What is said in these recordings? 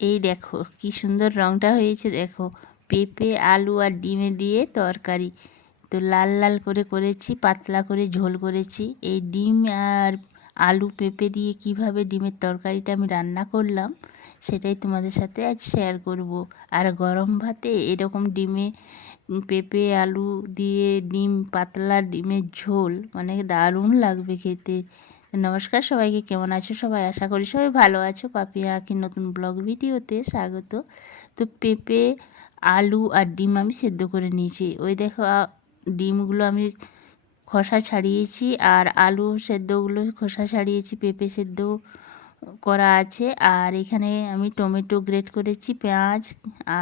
এই দেখো কি সুন্দর রঙটা হয়েছে, দেখো পেঁপে আলু আর ডিমে দিয়ে তরকারি। তো লাল লাল করে করেছি, পাতলা করে ঝোল করেছি। এই ডিম আর আলু পেঁপে দিয়ে কিভাবে ডিমের তরকারিটা আমি রান্না করলাম সেটাই তোমাদের সাথে আজ শেয়ার করব। আর গরম ভাতে এরকম পেঁপে আলু দিয়ে ডিম, পাতলা ডিমের ঝোল মানে দারুণ লাগবে খেতে। নমস্কার সবাইকে, কেমন আছো সবাই? আশা করি সবাই ভালো আছো। পাপিয়া আঁকির নতুন ব্লগ ভিডিওতে স্বাগত। তো পেঁপে আলু আর ডিম আমি সেদ্ধ করে নিয়েছি। ওই দেখো ডিমগুলো আমি খোসা ছাড়িয়েছি, আর আলু সেদ্ধগুলো খোসা ছাড়িয়েছি, পেঁপে সেদ্ধ করা আছে। আর এখানে আমি টমেটো গ্রেট করেছি, পেঁয়াজ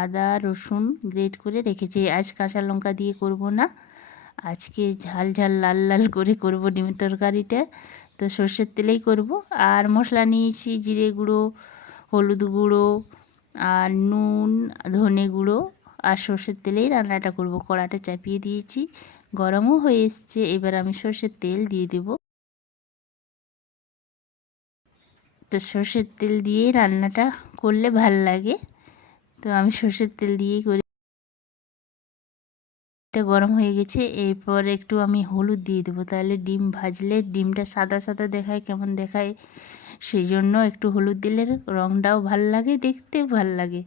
আদা রসুন গ্রেট করে রেখেছি। আজ কাঁচা লঙ্কা দিয়ে করব না, আজকে ঝাল ঝাল লাল লাল করে করব ডিমের তরকারিটা। তো সর্ষের তেলেই করব। আর মশলা নিয়েছি জিরে গুঁড়ো, হলুদ গুঁড়ো আর নুন, ধনে গুঁড়ো আর সর্ষের তেলেই রান্নাটা করব। কড়াটা চাপিয়ে দিয়েছি, গরমও হয়ে এসছে। এবার আমি সর্ষের তেল দিয়ে দেব। তো সর্ষের তেল দিয়েই রান্নাটা করলে ভাল লাগে, তো আমি সর্ষের তেল দিয়েই করি। এটা গরম হয়ে গেছে, এরপর একটু আমি হলুদ দিয়ে দেবো, তাহলে ডিম ভাজলে ডিমটা সাদা সাদা দেখায়, কেমন দেখায়, সেই জন্য একটু হলুদ দিলে রঙটাও ভাল লাগে, দেখতেও ভাল লাগে।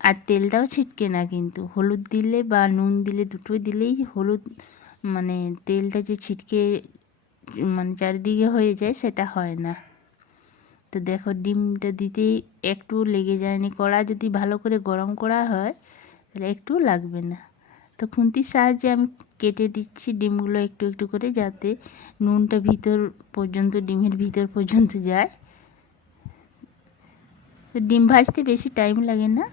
আর তেলটাও ছিটকে না, কিন্তু হলুদ দিলে বা নুন দিলে, দুটোই দিলেই হলুদ মানে তেলটা যে ছিটকে মানে চারিদিকে হয়ে যায় সেটা হয় না। তো দেখো ডিমটা দিতেই একটু লেগে যায়নি। কড়া যদি ভালো করে গরম করা হয় তাহলে একটু লাগবে না। তো খুন্তির সাহায্যে আমি কেটে দিচ্ছি ডিমগুলো একটু একটু করে, যাতে নুনটা ভিতর পর্যন্ত, ডিমের ভিতর পর্যন্ত যায়। তো ডিম ভাজতে বেশি টাইম লাগে না।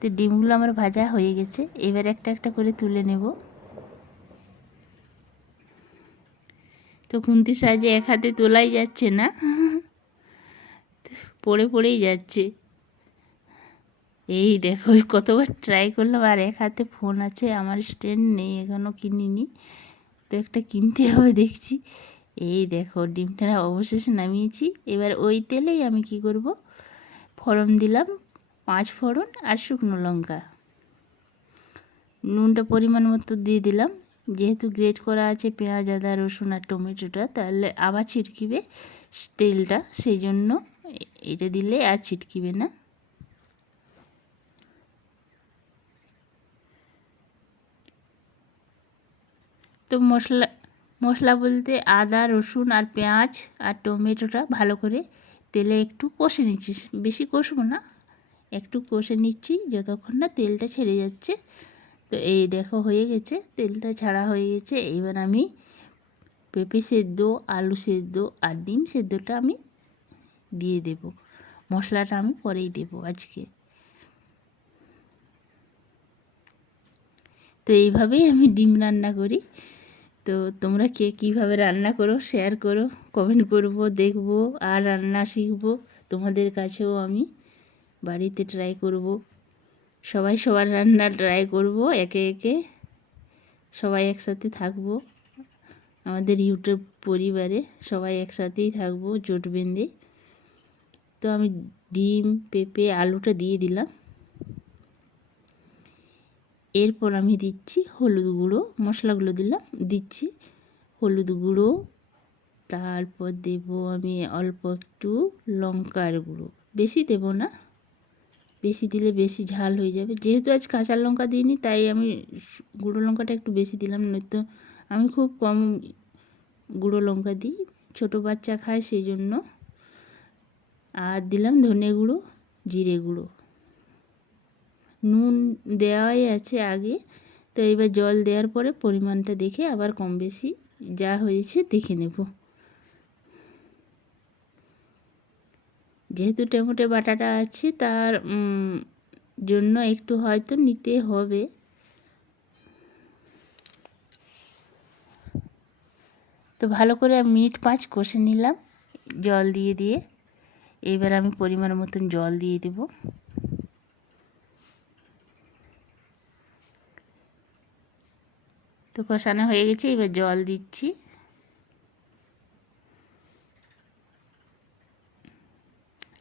তো ডিমগুলো আমার ভাজা হয়ে গেছে, এবার একটা একটা করে তুলে নেব। তো খুন্তির সাহায্যে এক হাতে তোলাই যাচ্ছে না, পড়ে পড়েই যাচ্ছে। এই দেখো কতবার ট্রাই করলাম, আর এক হাতে ফোন আছে, আমার স্ট্যান্ড নেই, এখনও কিনিনি, তো একটা কিনতে হবে দেখছি। এই দেখো ডিমটা অবশেষে নামিয়েছি। এবার ওই তেলেই আমি কি করব, ফোড়ন দিলাম, 5 ফোড়ন আর শুকনো লঙ্কা, নুনটা পরিমাণ মতো দিয়ে দিলাম। যেহেতু গ্রেট করা আছে পেঁয়াজ আদা রসুন আর টমেটোটা, তাহলে আবার ছিটকিবে তেলটা, সেই জন্য এটা দিলে আর ছিটকিবে না। তো মশলা বলতে আদা রসুন আর পেঁয়াজ আর টমেটোটা ভালো করে তেলে একটু কষে নিচ্ছি, বেশি কষবো না, একটু কষে নিচ্ছি যতক্ষণ না তেলটা ছেড়ে যাচ্ছে। তো এই দেখো হয়ে গেছে, তেলটা ছাড়া হয়ে গেছে। এবার আমি পেঁপে সেদ্ধ, আলু সেদ্ধ আর ডিম সেদ্ধটা আমি দিয়ে দেব। মশলাটা আমি পরেই দেব আজকে। তো এইভাবেই আমি ডিম রান্না করি। তো তোমরা কে কীভাবে রান্না করো শেয়ার করো, কমেন্ট করব, দেখব আর রান্না শিখব। তোমাদের কাছেও আমি বাড়িতে ট্রাই করব, সবাই সবার রান্না ট্রাই করব একে একে, সবাই একসাথে থাকবো। আমাদের ইউটিউব পরিবারে সবাই একসাথেই থাকবো জোট বেঁধে। তো আমি ডিম পেঁপে আলুটা দিয়ে দিলাম। এরপর আমি দিচ্ছি হলুদ গুঁড়ো, মশলাগুলো দিচ্ছি হলুদ গুঁড়ো, তারপর দেব আমি অল্প একটু লঙ্কার গুঁড়ো, বেশি দেব না, বেশি দিলে বেশি ঝাল হয়ে যাবে। যেহেতু আজ কাঁচা লঙ্কা দিইনি তাই আমি গুঁড়ো লঙ্কাটা একটু বেশি দিলাম, নয়তো আমি খুব কম গুঁড়ো লঙ্কা দিই, ছোটো বাচ্চা খায় সেই জন্য। আর দিলাম ধনে গুঁড়ো, জিরে গুঁড়ো, নুন দেওয়াই আছে আগে। তো এবার জল দেওয়ার পরে পরিমাণটা দেখে আবার কম বেশি যা হয়েছে দেখে নেব। যেহেতু টমেটো বাটাটা আছে তার জন্য একটু হয়তো নিতে হবে। তো ভালো করে মিনিট 5 কষে নিলাম জল দিয়ে দিয়ে। এবার আমি পরিমাণ মতন জল দিয়ে দেব। তো কষানো হয়ে গেছে, এবার জল দিচ্ছি।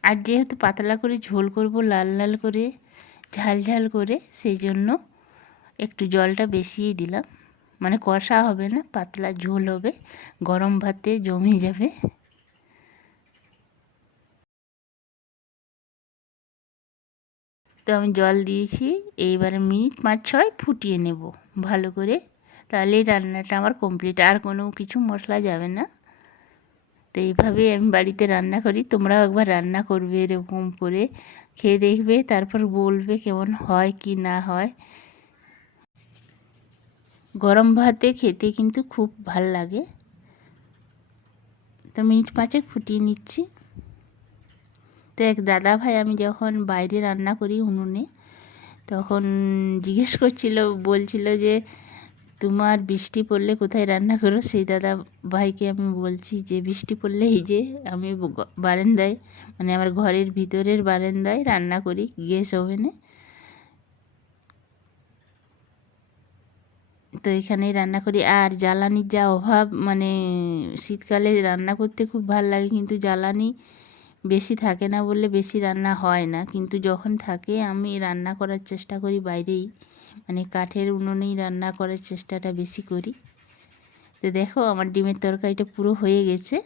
আর যেহেতু পাতলা করে ঝোল করব, লাল লাল করে ঝাল ঝাল করে, সেই জন্য একটু জলটা বেশিই দিলাম। মানে কষা হবে না, পাতলা ঝোল হবে, গরম ভাতে জমে যাবে। তো আমি জল দিয়েছি, এইবারে মিনিট 5-6 ফুটিয়ে নেব ভালো করে, তাহলেই রান্নাটা আমার কমপ্লিট, আর কোনো কিছু মশলা যাবে না। তো এইভাবেই আমি বাড়িতে রান্না করি, তোমরাও একবার রান্না করবে এরকম করে, খেয়ে দেখবে, তারপর বলবে কেমন হয় কি না হয়। গরম ভাতে খেতে কিন্তু খুব ভাল লাগে। তো মিনিট 5 ফুটিয়ে নিচ্ছি। তো এক দাদা ভাই, আমি যখন বাইরে রান্না করি উনুনে, তখন জিজ্ঞেস করছিল, বলছিল যে তোমার বৃষ্টি পড়লে কোথায় রান্না করো? সেই দাদা ভাইকে আমি বলছি যে বৃষ্টি পড়লে এই যে আমি বারান্দায়, মানে আমার ঘরের ভিতরের বারান্দায় রান্না করি, গ্যাস ওভেনে। তো এখানেই রান্না করি। আর জ্বালানির যা অভাব, মানে শীতকালে রান্না করতে খুব ভালো লাগে, কিন্তু জ্বালানি বেশি থাকে না বললে বেশি রান্না হয় না। কিন্তু যখন থাকে আমি রান্না করার চেষ্টা করি বাইরেই, মানে কাঠের উনুনেই রান্না করার চেষ্টাটা বেশি করি। তো দেখো আমার ডিমের তরকারিটা পুরো হয়ে গেছে,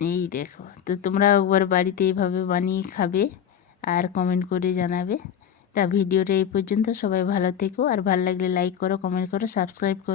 এই দেখো। তো তোমরা একবার বাড়িতে এইভাবে বানিয়ে খাবে আর কমেন্ট করে জানাবে। তা ভিডিওটা এই পর্যন্ত, সবাই ভালো থেকো, আর ভালো লাগলে লাইক করো, কমেন্ট করো, সাবস্ক্রাইব করো।